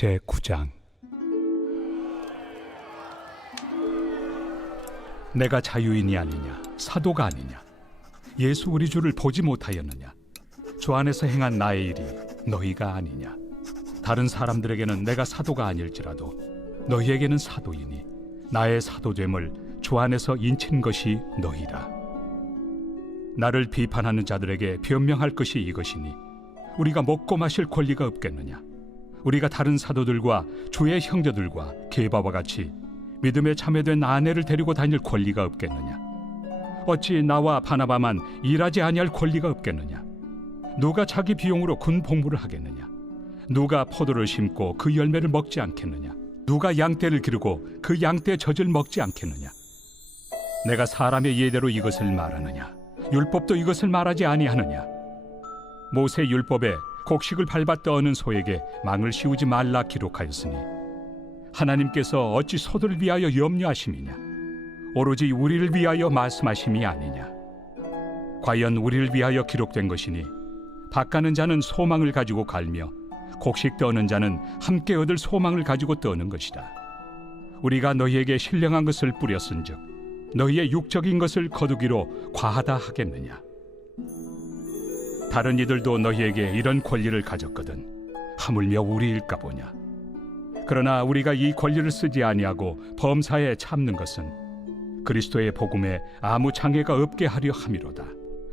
제9장. 내가 자유인이 아니냐, 사도가 아니냐, 예수 우리 주를 보지 못하였느냐, 주 안에서 행한 나의 일이 너희가 아니냐. 다른 사람들에게는 내가 사도가 아닐지라도 너희에게는 사도이니 나의 사도됨을 주 안에서 인친 것이 너희라. 나를 비판하는 자들에게 변명할 것이 이것이니 우리가 먹고 마실 권리가 없겠느냐. 우리가 다른 사도들과 주의 형제들과 게바와 같이 믿음에 참여된 아내를 데리고 다닐 권리가 없겠느냐. 어찌 나와 바나바만 일하지 아니할 권리가 없겠느냐. 누가 자기 비용으로 군 복무를 하겠느냐. 누가 포도를 심고 그 열매를 먹지 않겠느냐. 누가 양떼를 기르고 그 양떼의 젖을 먹지 않겠느냐. 내가 사람의 예대로 이것을 말하느냐. 율법도 이것을 말하지 아니하느냐. 모세 율법에 곡식을 밟아 떠는 소에게 망을 씌우지 말라 기록하였으니 하나님께서 어찌 소들을 위하여 염려하심이냐. 오로지 우리를 위하여 말씀하심이 아니냐. 과연 우리를 위하여 기록된 것이니 밭가는 자는 소망을 가지고 갈며 곡식 떠는 자는 함께 얻을 소망을 가지고 떠는 것이다. 우리가 너희에게 신령한 것을 뿌렸은즉 너희의 육적인 것을 거두기로 과하다 하겠느냐. 다른 이들도 너희에게 이런 권리를 가졌거든 하물며 우리일까 보냐. 그러나 우리가 이 권리를 쓰지 아니하고 범사에 참는 것은 그리스도의 복음에 아무 장애가 없게 하려 함이로다.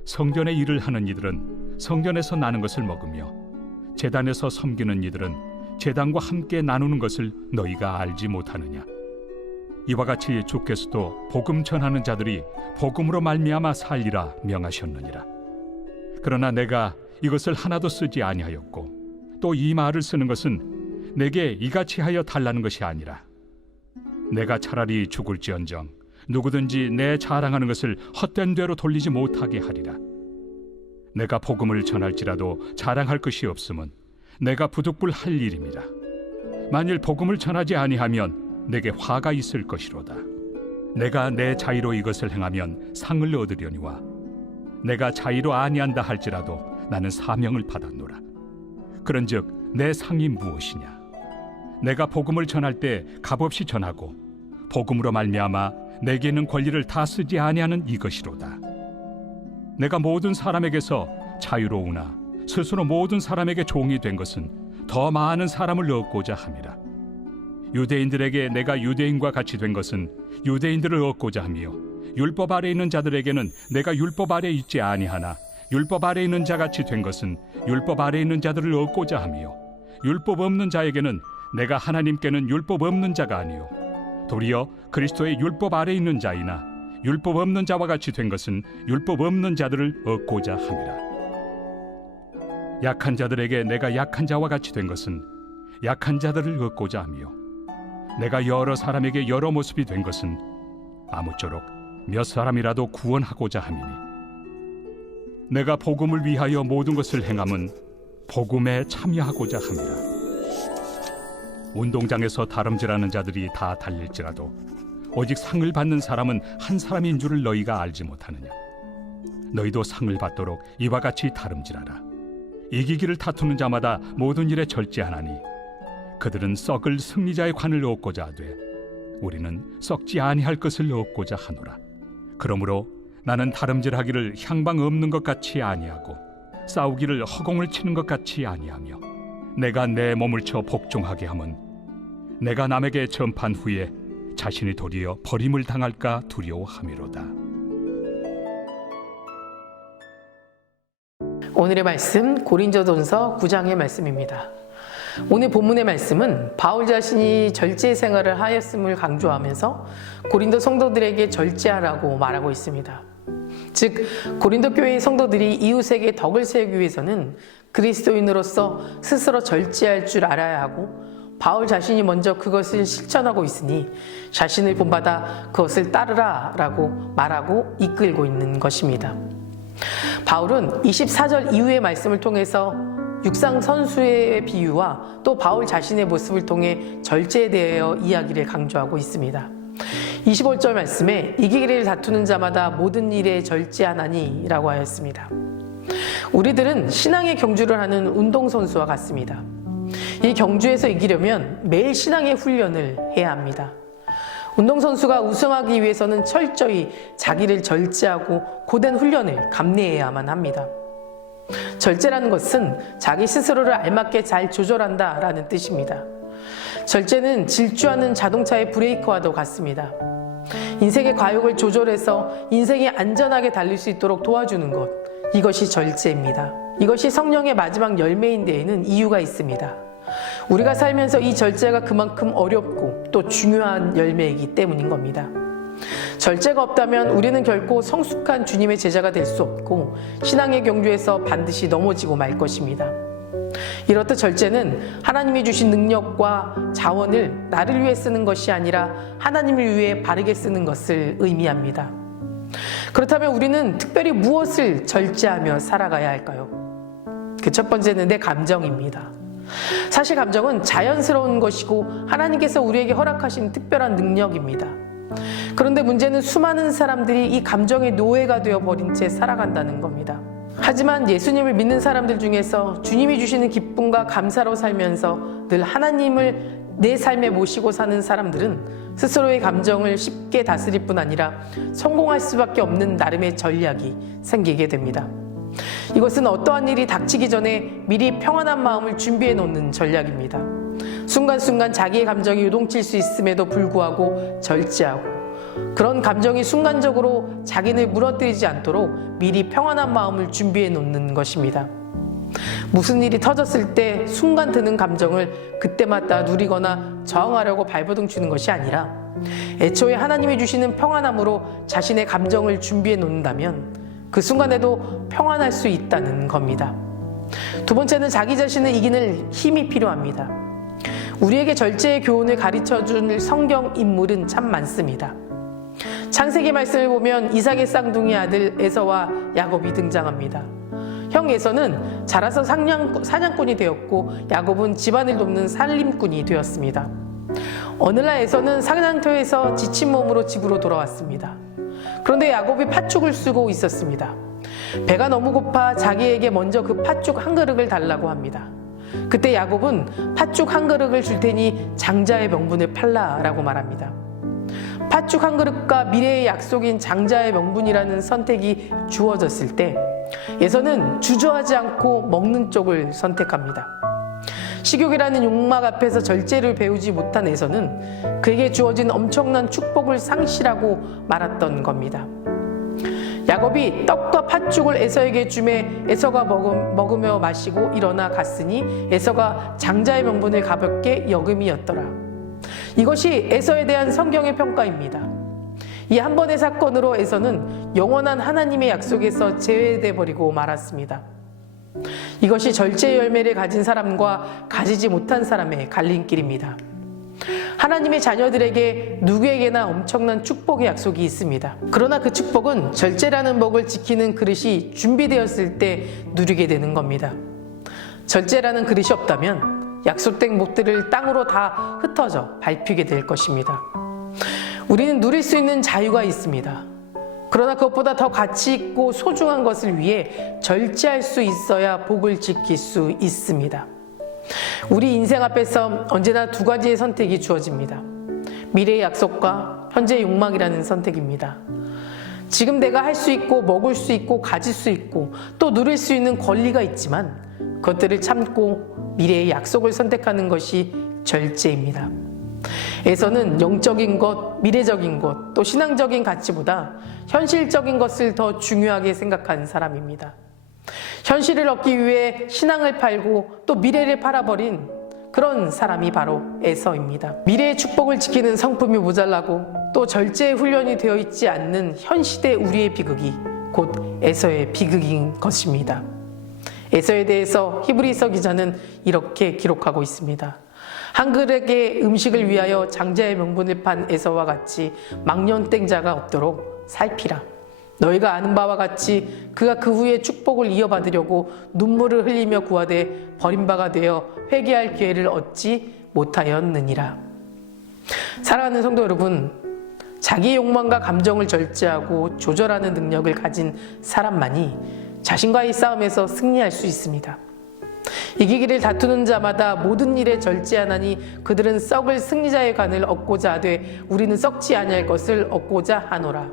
성전의 일을 하는 이들은 성전에서 나는 것을 먹으며 제단에서 섬기는 이들은 제단과 함께 나누는 것을 너희가 알지 못하느냐. 이와 같이 주께서도 복음 전하는 자들이 복음으로 말미암아 살리라 명하셨느니라. 그러나 내가 이것을 하나도 쓰지 아니하였고 또 이 말을 쓰는 것은 내게 이같이 하여 달라는 것이 아니라 내가 차라리 죽을지언정 누구든지 내 자랑하는 것을 헛된 대로 돌리지 못하게 하리라. 내가 복음을 전할지라도 자랑할 것이 없음은 내가 부득불할 일임이라. 만일 복음을 전하지 아니하면 내게 화가 있을 것이로다. 내가 내 자의로 이것을 행하면 상을 얻으려니와 내가 자의로 아니한다 할지라도 나는 사명을 받았노라. 그런즉 내 상이 무엇이냐. 내가 복음을 전할 때 값없이 전하고 복음으로 말미암아 내게 있는 권리를 다 쓰지 아니하는 이것이로다. 내가 모든 사람에게서 자유로우나 스스로 모든 사람에게 종이 된 것은 더 많은 사람을 얻고자 함이라. 유대인들에게 내가 유대인과 같이 된 것은 유대인들을 얻고자 하며 율법 아래 있는 자들에게는 내가 율법 아래 있지 아니하나 율법 아래 있는 자같이 된 것은 율법 아래 있는 자들을 얻고자 하며 율법 없는 자에게는 내가 하나님께는 율법 없는 자가 아니요 도리어 그리스도의 율법 아래 있는 자이나 율법 없는 자와 같이 된 것은 율법 없는 자들을 얻고자 함이라. 약한 자들에게 내가 약한 자와 같이 된 것은 약한 자들을 얻고자 하며 내가 여러 사람에게 여러 모습이 된 것은 아무쪼록 몇 사람이라도 구원하고자 함이니 내가 복음을 위하여 모든 것을 행함은 복음에 참여하고자 함이라. 운동장에서 다름질하는 자들이 다 달릴지라도 오직 상을 받는 사람은 한 사람인 줄을 너희가 알지 못하느냐. 너희도 상을 받도록 이와 같이 다름질하라. 이기기를 다투는 자마다 모든 일에 절제하나니 그들은 썩을 승리자의 관을 얻고자 하되 우리는 썩지 아니할 것을 얻고자 하노라. 그러므로 나는 다름질하기를 향방 없는 것 같이 아니하고 싸우기를 허공을 치는 것 같이 아니하며 내가 내 몸을 쳐 복종하게 함은 내가 남에게 전판 후에 자신이 도리어 버림을 당할까 두려워함이로다. 오늘의 말씀 고린도전서 9장의 말씀입니다. 오늘 본문의 말씀은 바울 자신이 절제 생활을 하였음을 강조하면서 고린도 성도들에게 절제하라고 말하고 있습니다. 즉 고린도 교회의 성도들이 이웃에게 덕을 세우기 위해서는 그리스도인으로서 스스로 절제할 줄 알아야 하고 바울 자신이 먼저 그것을 실천하고 있으니 자신을 본받아 그것을 따르라 라고 말하고 이끌고 있는 것입니다. 바울은 24절 이후의 말씀을 통해서 육상 선수의 비유와 또 바울 자신의 모습을 통해 절제에 대하여 이야기를 강조하고 있습니다. 25절 말씀에 이기기를 다투는 자마다 모든 일에 절제하나니 라고 하였습니다. 우리들은 신앙의 경주를 하는 운동선수와 같습니다. 이 경주에서 이기려면 매일 신앙의 훈련을 해야 합니다. 운동선수가 우승하기 위해서는 철저히 자기를 절제하고 고된 훈련을 감내해야만 합니다. 절제라는 것은 자기 스스로를 알맞게 잘 조절한다 라는 뜻입니다. 절제는 질주하는 자동차의 브레이크와도 같습니다. 인생의 과욕을 조절해서 인생이 안전하게 달릴 수 있도록 도와주는 것, 이것이 절제입니다. 이것이 성령의 마지막 열매인 데에는 이유가 있습니다. 우리가 살면서 이 절제가 그만큼 어렵고 또 중요한 열매이기 때문인 겁니다. 절제가 없다면 우리는 결코 성숙한 주님의 제자가 될 수 없고 신앙의 경주에서 반드시 넘어지고 말 것입니다. 이렇듯 절제는 하나님이 주신 능력과 자원을 나를 위해 쓰는 것이 아니라 하나님을 위해 바르게 쓰는 것을 의미합니다. 그렇다면 우리는 특별히 무엇을 절제하며 살아가야 할까요? 그 첫 번째는 내 감정입니다. 사실 감정은 자연스러운 것이고 하나님께서 우리에게 허락하신 특별한 능력입니다. 그런데 문제는 수많은 사람들이 이 감정의 노예가 되어 버린 채 살아간다는 겁니다. 하지만 예수님을 믿는 사람들 중에서 주님이 주시는 기쁨과 감사로 살면서 늘 하나님을 내 삶에 모시고 사는 사람들은 스스로의 감정을 쉽게 다스릴 뿐 아니라 성공할 수밖에 없는 나름의 전략이 생기게 됩니다. 이것은 어떠한 일이 닥치기 전에 미리 평안한 마음을 준비해 놓는 전략입니다. 순간순간 자기의 감정이 요동칠 수 있음에도 불구하고 절제하고 그런 감정이 순간적으로 자기를 무너뜨리지 않도록 미리 평안한 마음을 준비해 놓는 것입니다. 무슨 일이 터졌을 때 순간 드는 감정을 그때마다 누리거나 저항하려고 발버둥 치는 것이 아니라 애초에 하나님이 주시는 평안함으로 자신의 감정을 준비해 놓는다면 그 순간에도 평안할 수 있다는 겁니다. 두 번째는 자기 자신을 이기는 힘이 필요합니다. 우리에게 절제의 교훈을 가르쳐준 성경 인물은 참 많습니다. 창세기 말씀을 보면 이삭의 쌍둥이 아들 에서와 야곱이 등장합니다. 형 에서는 자라서 사냥꾼이 되었고 야곱은 집안을 돕는 살림꾼이 되었습니다. 어느 날 에서는 사냥터에서 지친 몸으로 집으로 돌아왔습니다. 그런데 야곱이 팥죽을 쓰고 있었습니다. 배가 너무 고파 자기에게 먼저 그 팥죽 한 그릇을 달라고 합니다. 그때 야곱은 팥죽 한 그릇을 줄 테니 장자의 명분을 팔라라고 말합니다. 팥죽 한 그릇과 미래의 약속인 장자의 명분이라는 선택이 주어졌을 때 에서는 주저하지 않고 먹는 쪽을 선택합니다. 식욕이라는 욕망 앞에서 절제를 배우지 못한 에서는 그에게 주어진 엄청난 축복을 상실하고 말았던 겁니다. 야곱이 떡과 팥죽을 에서에게 주매 에서가 먹으며 마시고 일어나 갔으니 에서가 장자의 명분을 가볍게 여김이었더라. 이것이 에서에 대한 성경의 평가입니다. 이 한 번의 사건으로 에서는 영원한 하나님의 약속에서 제외돼 버리고 말았습니다. 이것이 절제의 열매를 가진 사람과 가지지 못한 사람의 갈림길입니다. 하나님의 자녀들에게 누구에게나 엄청난 축복의 약속이 있습니다. 그러나 그 축복은 절제라는 법을 지키는 그릇이 준비되었을 때 누리게 되는 겁니다. 절제라는 그릇이 없다면 약속된 목들을 땅으로 다 흩어져 밟히게 될 것입니다. 우리는 누릴 수 있는 자유가 있습니다. 그러나 그것보다 더 가치 있고 소중한 것을 위해 절제할 수 있어야 복을 지킬 수 있습니다. 우리 인생 앞에서 언제나 두 가지의 선택이 주어집니다. 미래의 약속과 현재의 욕망이라는 선택입니다. 지금 내가 할 수 있고 먹을 수 있고 가질 수 있고 또 누릴 수 있는 권리가 있지만 그것들을 참고 미래의 약속을 선택하는 것이 절제입니다. 에서는 영적인 것, 미래적인 것, 또 신앙적인 가치보다 현실적인 것을 더 중요하게 생각한 사람입니다. 현실을 얻기 위해 신앙을 팔고 또 미래를 팔아버린 그런 사람이 바로 에서입니다. 미래의 축복을 지키는 성품이 모자라고 또 절제의 훈련이 되어 있지 않는 현 시대 우리의 비극이 곧 에서의 비극인 것입니다. 에서에 대해서 히브리서 기자는 이렇게 기록하고 있습니다. 한 그릇의 음식을 위하여 장자의 명분을 판 에서와 같이 망년땡자가 없도록 살피라. 너희가 아는 바와 같이 그가 그 후에 축복을 이어받으려고 눈물을 흘리며 구하되 버림바가 되어 회개할 기회를 얻지 못하였느니라. 사랑하는 성도 여러분, 자기의 욕망과 감정을 절제하고 조절하는 능력을 가진 사람만이 자신과의 싸움에서 승리할 수 있습니다. 이기기를 다투는 자마다 모든 일에 절제하나니 그들은 썩을 승리자의 관을 얻고자 하되 우리는 썩지 아니할 것을 얻고자 하노라.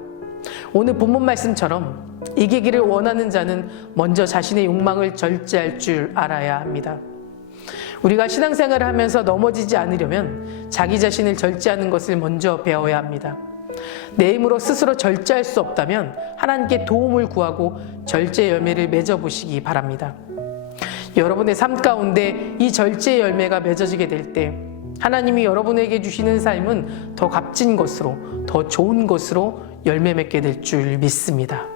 오늘 본문 말씀처럼 이기기를 원하는 자는 먼저 자신의 욕망을 절제할 줄 알아야 합니다. 우리가 신앙생활을 하면서 넘어지지 않으려면 자기 자신을 절제하는 것을 먼저 배워야 합니다. 내 힘으로 스스로 절제할 수 없다면 하나님께 도움을 구하고 절제 열매를 맺어보시기 바랍니다. 여러분의 삶 가운데 이 절제 열매가 맺어지게 될 때 하나님이 여러분에게 주시는 삶은 더 값진 것으로, 더 좋은 것으로 열매 맺게 될 줄 믿습니다.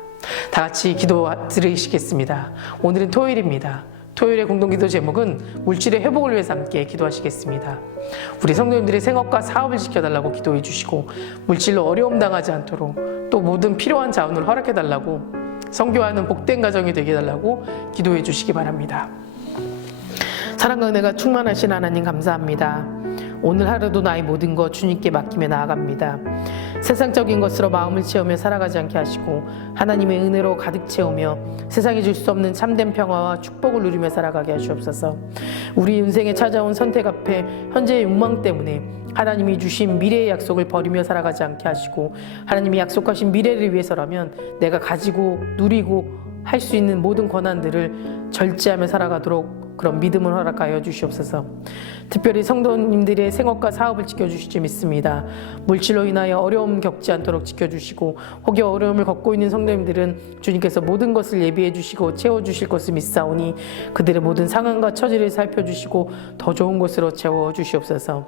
다 같이 기도 드리시겠습니다. 오늘은 토요일입니다. 토요일의 공동기도 제목은 물질의 회복을 위해서 함께 기도하시겠습니다. 우리 성도님들의 생업과 사업을 지켜달라고 기도해 주시고 물질로 어려움 당하지 않도록 또 모든 필요한 자원을 허락해 달라고 성교하는 복된 가정이 되게 해달라고 기도해 주시기 바랍니다. 사랑과 은혜가 충만하신 하나님 감사합니다. 오늘 하루도 나의 모든 것 주님께 맡기며 나아갑니다. 세상적인 것으로 마음을 채우며 살아가지 않게 하시고 하나님의 은혜로 가득 채우며 세상이 줄 수 없는 참된 평화와 축복을 누리며 살아가게 하시옵소서. 우리 인생에 찾아온 선택 앞에 현재의 욕망 때문에 하나님이 주신 미래의 약속을 버리며 살아가지 않게 하시고 하나님이 약속하신 미래를 위해서라면 내가 가지고 누리고 할 수 있는 모든 권한들을 절제하며 살아가도록 그런 믿음을 허락하여 주시옵소서. 특별히 성도님들의 생업과 사업을 지켜주실 줄 믿습니다. 물질로 인하여 어려움 겪지 않도록 지켜주시고 혹여 어려움을 겪고 있는 성도님들은 주님께서 모든 것을 예비해 주시고 채워주실 것을 믿사오니 그들의 모든 상황과 처지를 살펴주시고 더 좋은 것으로 채워주시옵소서.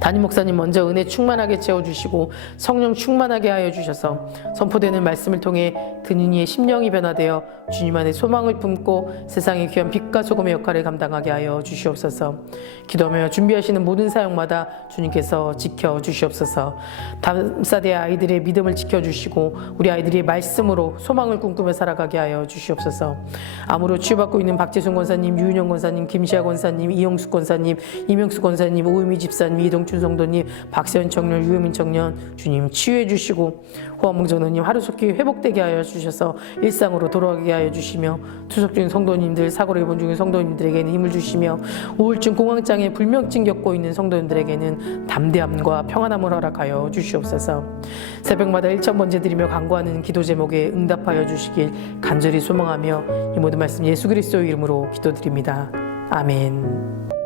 담임 목사님 먼저 은혜 충만하게 채워주시고 성령 충만하게 하여 주셔서 선포되는 말씀을 통해 듣는 이의 심령이 변화되어 주님 안에 소망을 품고 세상의 귀한 빛과 소금의 역할을 감당하게 하여 주시옵소서. 기도하며 준비하시는 모든 사역마다 주님께서 지켜주시옵소서. 다음 세대 아이들의 믿음을 지켜주시고 우리 아이들이 말씀으로 소망을 꿈꾸며 살아가게 하여 주시옵소서. 암으로 치유받고 있는 박재순 권사님, 유윤영 권사님, 김시아 권사님, 이용숙 권사님, 이명숙 권사님, 오유미 집사님, 이동춘 성도님, 박세현 청년, 유효민 청년 주님 치유해 주시고 호암몽 전우님 하루속히 회복되게 하여 주셔서 일상으로 돌아가게 하여 주시며 투석 중인 성도님들, 사고로 입원 중인 성도님들에게는 힘을 주시며 우울증, 공황장애, 불면증 겪고 있는 성도님들에게는 담대함과 평안함을 허락하여 주시옵소서. 새벽마다 1000번째 드리며 간구하는 기도 제목에 응답하여 주시길 간절히 소망하며 이 모든 말씀 예수 그리스도의 이름으로 기도드립니다. 아멘.